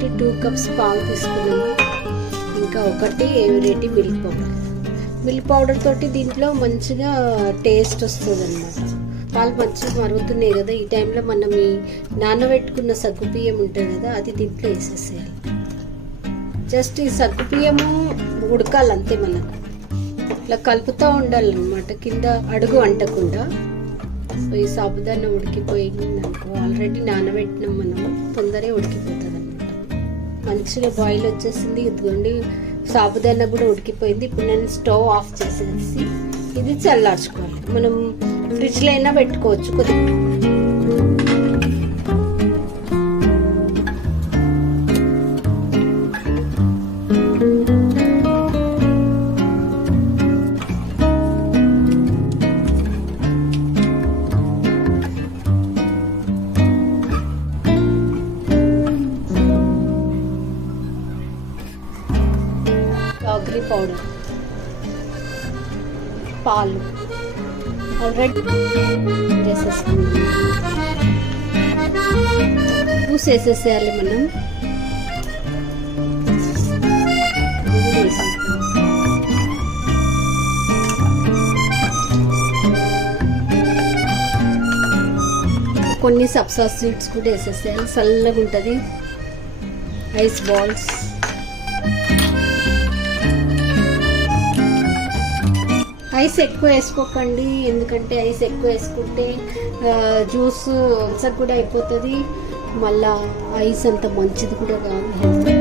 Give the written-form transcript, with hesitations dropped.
తోటి 2 కప్స్ పాలు తీసుకున్నాము. ఇంకా ఒకటి రెడీ మిల్క్ పౌడర్ తోటి దీంట్లో మంచిగా టేస్ట్ వస్తుంది అన్నమాట. పాలు మంచిగా మరుగుతున్నాయి కదా, ఈ టైంలో మనం ఈ నానబెట్టుకున్న సగ్గుబియ్యం ఉంటుంది కదా, అది దీంట్లో వేసేసేయాలి. జస్ట్ ఈ సగ్గుబియ్యము ఉడకాలి అంతే. మనకు ఇట్లా కలుపుతూ ఉండాలన్నమాట, కింద అడుగు అంటకుండా. సో ఈ సాబుదానా ఉడికిపోయింది అనుకో, ఆల్రెడీ నానబెట్టినాం మనం, తొందరగా ఉడికిపోతుంది అనమాట. మంచిగా బాయిల్ వచ్చేసింది. ఇదిగోండి సాబుదానా కూడా ఉడికిపోయింది. ఇప్పుడు నేను స్టవ్ ఆఫ్ చేసేసి ఇది చల్లార్చుకోవాలి. మనం ఫ్రిడ్జ్లో అయినా పెట్టుకోవచ్చు కొద్దిగా. జాగరీ పౌడర్, పాలు ఆల్రెడీ వేసేసుకున్నాం. వేసేసేయాలి మనం. కొన్ని సబ్జా సీడ్స్ కూడా వేసేసేయాలి, చల్లగా ఉంటుంది. ఐస్ బాల్స్, ఐస్ ఎక్కువ వేసుకోకండి, ఎందుకంటే ఐస్ ఎక్కువ వేసుకుంటే జ్యూస్ కూడా అయిపోతుంది. మళ్ళా ఐస్ అంత మంచిది కూడా కాదు.